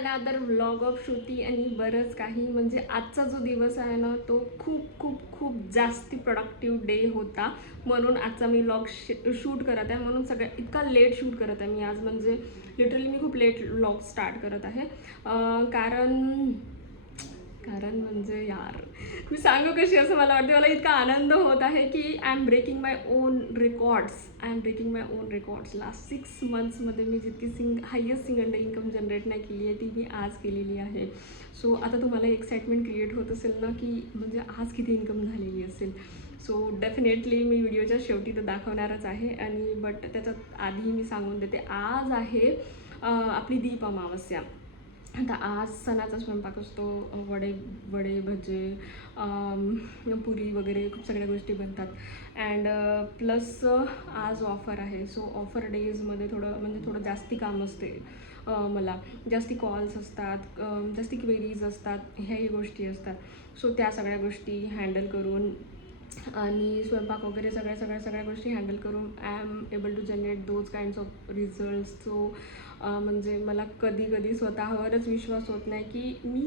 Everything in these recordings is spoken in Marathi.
अनदर व्लॉग ऑफ श्रुती आणि बरंच काही. म्हणजे आजचा जो दिवस आहे ना तो खूप खूप खूप जास्ती प्रोडक्टिव्ह डे होता, म्हणून आजचा मी व्लॉग शूट करत आहे. म्हणून इतका लेट शूट करत आहे मी आज. म्हणजे लिटरली मी खूप लेट व्लॉग स्टार्ट करत आहे. कारण म्हणजे यार मी सांगू कशी, असं मला वाटतं, मला इतका आनंद होत आहे की I am breaking my own records. Last 6 मंथ्समध्ये मी जितकी highest single day income generate नाही केली आहे ती मी आज केलेली आहे. सो आता तुम्हाला एक्साइटमेंट क्रिएट होत असेल ना की म्हणजे आज किती इन्कम झालेली असेल. सो डेफिनेटली मी व्हिडिओच्या शेवटी तर दाखवणारच आहे. आणि बट त्याच्यात आधी मी सांगून देते, आज आहे आपली दीप अमावस्या. आता आज सणाचा स्वयंपाक असतो. वडे भजे, पुरी वगैरे खूप सगळ्या गोष्टी बनतात. अँड प्लस आज ऑफर आहे. सो ऑफर डेजमध्ये थोडं जास्ती काम असते. मला जास्ती कॉल्स असतात, जास्ती क्वेरीज असतात, ह्याही गोष्टी असतात. सो त्या सगळ्या गोष्टी हँडल करून आणि स्वयंपाक वगैरे सगळ्या गोष्टी हँडल करून I am able to generate those kinds of results. So म्हणजे मला कधी स्वतःवरच विश्वास होत नाही की मी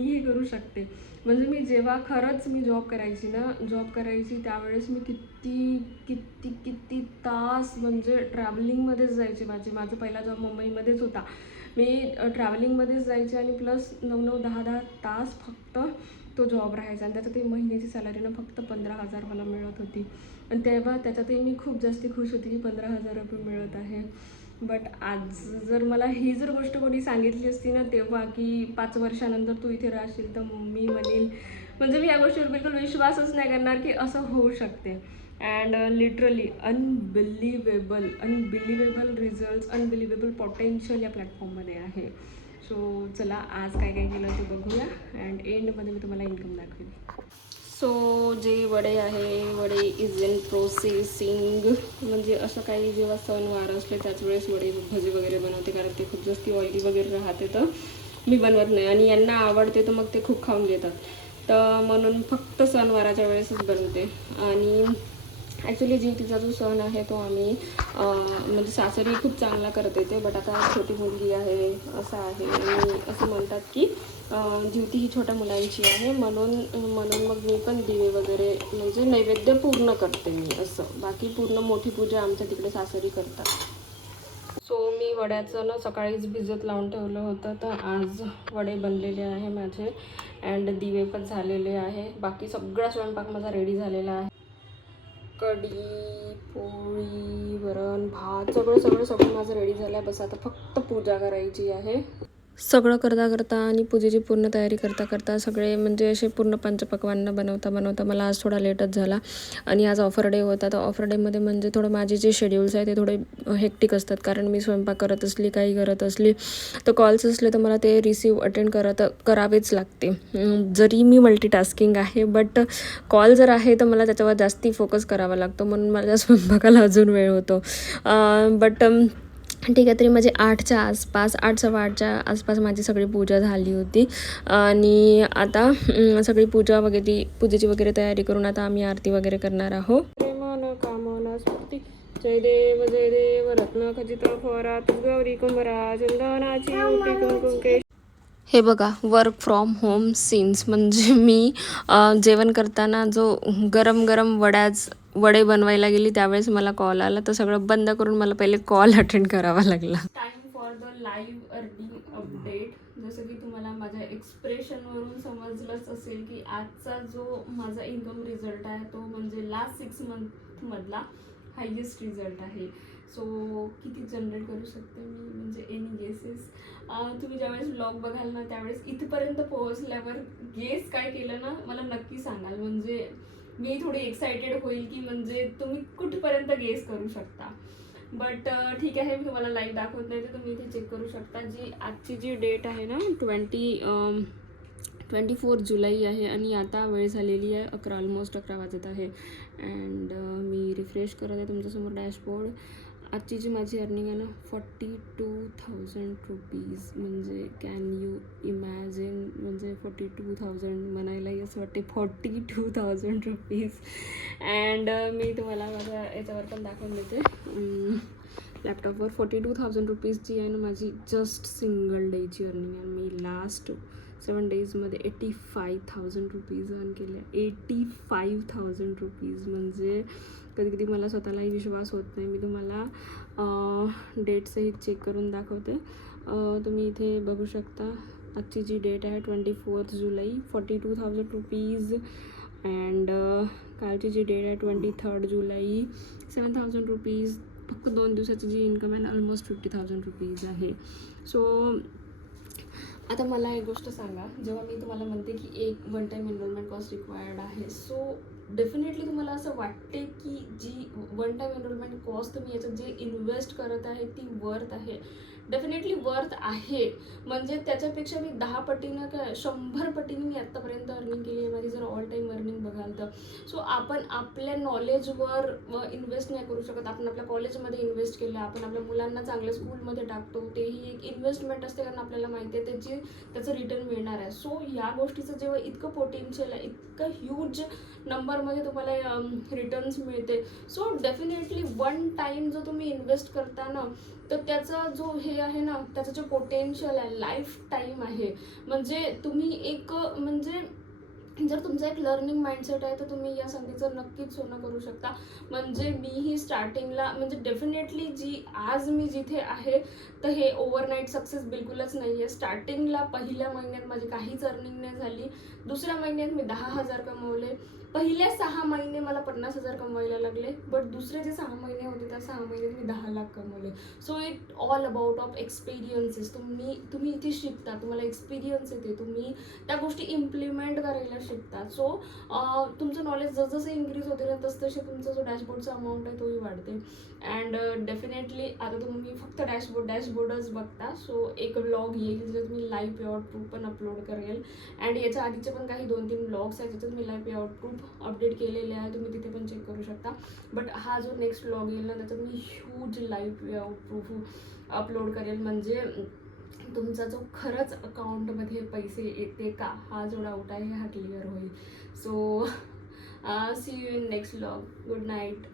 हे करू शकते. म्हणजे मी जेव्हा खरंच मी जॉब करायची त्यावेळेस मी किती तास म्हणजे ट्रॅव्हलिंगमध्येच जायचे. माझा पहिला जॉब मुंबईमध्येच होता. मी ट्रॅव्हलिंगमध्येच जायचे आणि प्लस 9-10 तास फक्त तो जॉब राहायचा. आणि त्याच्यातही महिन्याची सॅलरी ना फक्त 15,000 मला मिळत होती. आणि तेव्हा त्याच्यातही मी खूप जास्ती खुश होती की 15,000 रुपये मिळत आहे. बट आज जर मला ही जर गोष्ट कोणी सांगितली असती ना तेव्हा की 5 वर्षानंतर तू इथे राहशील, तर मी म्हणेल, म्हणजे मी या गोष्टीवर बिलकुल विश्वासच नाही करणार की असं होऊ शकते. And literally unbelievable results, unbelievable potential या प्लॅटफॉर्ममध्ये आहे. सो चला आज काय केलं ते बघूया अँड एंडमध्ये मी तुम्हाला इन्कम दाखवेन. सो जे वडे इज इन प्रोसेसिंग. म्हणजे असं काही जेव्हा सणवार असले त्याच वेळेस भजी वगैरे बनवते, कारण ते खूप जास्ती ऑइली वगैरे राहते तर मी बनवत नाही. आणि यांना आवडते तर मग ते खूप खाऊन घेतात, तर म्हणून फक्त सणवाराच्या वेळेसच बनवते. आणि ॲक्च्युली जिवतीचा जो सण आहे तो आम्ही म्हणजे सासरी खूप चांगला करत येते. बट आता छोटी मुलगी आहे असं आहे, आणि असं म्हणतात की जिवती ही छोट्या मुलांची आहे, म्हणून मग मी पण दिवे वगैरे म्हणजे नैवेद्य पूर्ण करते मी असं. बाकी पूर्ण मोठी पूजा आमच्या तिकडे सासरी करतात. सो मी वड्याचं ना सकाळीच भिजत लावून ठेवलं होतं, तर आज वडे बनलेले आहे माझे अँड दिवे पण झालेले आहे. बाकी सगळा स्वयंपाक माझा रेडी झालेला आहे. कढी, पोळी, वरण, भात सगळं माझं रेडी झालं आहे. बस आता फक्त पूजा करायची आहे. सगळं करता आणि पूजेची पूर्ण तयारी करता सगळे म्हणजे असे पूर्ण पंचपक्वान्न बनवता मला आज थोडा लेटच झाला. आणि आज ऑफर डे होता, तर ऑफर डेमध्ये म्हणजे थोडं माझे जे शेड्यूल्स आहे ते थोडे हेक्टिक असतात. कारण मी स्वयंपाक करत असली, काही करत असली, तर कॉल्स असले तर मला ते अटेंड करावेच लागते. जरी मी मल्टीटास्किंग आहे, बट कॉल जर आहे तर मला त्याच्यावर जास्ती फोकस करावा लागतो, म्हणून माझ्या स्वयंपाकाला अजून वेळ होतो. बट ठीक आहे, तरी माझी 8च्या आसपास 8-8:15च्या आसपास माझी सगळी पूजा झाली होती. आणि आता सगळी पूजेची वगैरे तयारी करून आता आम्ही आरती वगैरे करणार आहोत. मन कामना स्फूर्ती, जय देव रत्न खचित फरात गौरी कुंभरा चंदनाची ओटी कुंकुम. हे बघा, वर्क फ्रॉम होम सीन्स. म्हणजे मी जेवण करताना जो गरम वडे बनवायला गेली त्यावेळेस मला कॉल आला, तर सगळं बंद करून मला पहिले कॉल अटेंड करावा लागला. Time for the live earning update. जसं की तुम्हाला माझ्या एक्सप्रेशनवरून समजलंच असेल की आजचा जो माझा इन्कम रिझल्ट आहे तो म्हणजे लास्ट 6 मंथमधला हायेस्ट रिझल्ट आहे. सो किती जनरेट करू शकते मी, म्हणजे एनी गेसेस? तुम्ही ज्यावेळेस व्लॉग बघाल ना त्यावेळेस इथपर्यंत पोहोचल्यावर गेस काय केलं ना मला नक्की सांगाल. म्हणजे मी थोडी एक्सायटेड होईल की म्हणजे तुम्ही कुठपर्यंत गेस करू शकता. बट ठीक आहे, मी तुम्हाला लाईव्ह दाखवत नाही तर तुम्ही इथे चेक करू शकता. आजची जी डेट आहे ना 24 जुलै आहे आणि आता वेळ झालेली आहे 11, ऑलमोस्ट 11 वाजत आहे. अँड मी रिफ्रेश करत आहे तुमच्यासमोर डॅशबोर्ड. आजची जी माझी अर्निंग आहे ना 42,000 रुपीज. म्हणजे कॅन यू इमॅजिन, म्हणजे 42,000 म्हणायलाही असं वाटते, 42,000 रुपीज. अँड मी तुम्हाला माझ्या याच्यावर पण दाखवून देते. लॅपटॉपवर 42,000 रुपीज जी आहे ना माझी जस्ट सिंगल डेची अर्निंग आहे. मी लास्ट 7 डेजमध्ये 85,000 रुपीज अर्न केले. 85,000 रुपीज म्हणजे कधी कधी मला स्वतःलाही विश्वास होत नाही. मी तुम्हाला डेटसहित चेक करून दाखवते. तुम्ही इथे बघू शकता आजची जी डेट आहे 24 जुलै 42,000 रुपीज. अँड कालची जी डेट आहे 23 जुलै 7,000 रुपीज. फक्त 2 दिवसाची जी इन्कम आहे ना ऑलमोस्ट 50,000 रुपीज आहे. सो आता मला एक गोष्ट सांगा, जेव्हा मी तुम्हाला म्हणते की एक one time enrolment cost required आहे, सो डेफिनेटली तुम्हाला असं वाटते की जी वन टाईम एनरोलमेंट कॉस्ट तुम्ही याच्यात जे इन्व्हेस्ट करत आहे ती वर्थ आहे. डेफिनेटली वर्थ आहे. म्हणजे त्याच्यापेक्षा मी 10 पटीनं काय 100 पटीने मी आत्तापर्यंत अर्निंग केली आहे माझी जर ऑल टाईम अर्निंग बघाल तर. सो आपण आपल्या नॉलेजवर इन्व्हेस्ट नाही करू शकत. आपण आपल्या कॉलेजमध्ये इन्व्हेस्ट केलं, आपण आपल्या मुलांना चांगल्या स्कूलमध्ये टाकतो, तेही एक इन्व्हेस्टमेंट असते कारण आपल्याला माहिती आहे त्याचं रिटर्न मिळणार आहे. सो या गोष्टीचं जेव्हा इतकं पोटेन्शियल आहे, इतकं ह्यूज नंबरमध्ये तुम्हाला रिटर्न्स मिळते. सो डेफिनेटली वन टाईम जो तुम्ही इन्व्हेस्ट करता ना तर त्याचा जो हे आहे ना त्याचं जे पोटेन्शियल आहे लाईफ टाईम आहे. म्हणजे तुम्ही एक म्हणजे जर तुमचा एक लर्निंग माइंडसेट आहे तर तुम्ही या संधीचं नक्कीच सोनं करू शकता. म्हणजे मीही स्टार्टिंगला म्हणजे डेफिनेटली जी आज मी जिथे आहे तर हे ओव्हरनाईट सक्सेस बिलकुलच नाही आहे. स्टार्टिंगला पहिल्या महिन्यात माझी काहीच अर्निंग नाही झाली. दुसऱ्या महिन्यात मी 10,000 कमवले. पहिले 6 महिने मला 50,000 कमवायला लागले. बट दुसरे जे 6 महिने होते त्या 6 महिन्यात मी 10 लाख कमवले. So it all about of experiences. तुम्ही इथे शिकता, तुम्हाला एक्सपिरियन्स येते, तुम्ही त्या गोष्टी इम्प्लिमेंट करायला शिकता. सो तुमचं नॉलेज जसजसं इन्क्रीज होते ना तसतसे तुमचा जो डॅशबोर्डचा अमाऊंट आहे तोही वाढते. अँड डेफिनेटली आता तुम्ही फक्त डॅशबोर्डच बघता. सो एक व्लॉग येईल जे तुम्ही लाईव्ह पेआउट प्रूफ पण अपलोड करेल. अँड याच्या आधीचे पण काही 2-3 व्लॉग्स आहेत ज्याच्यात मी लाईव्ह पेआउट प्रूफ अपडेट केलेले आहे, तुम्ही तिथे पण चेक करू शकता. बट हा जो नेक्स्ट व्लॉग येईल ना त्याच्यात मी huge live payout proof upload करेल. म्हणजे तुमचा जो खरंच अकाउंटमध्ये पैसे येते का हा जो डाऊट आहे हा क्लिअर होईल. So see you in next vlog. Good night.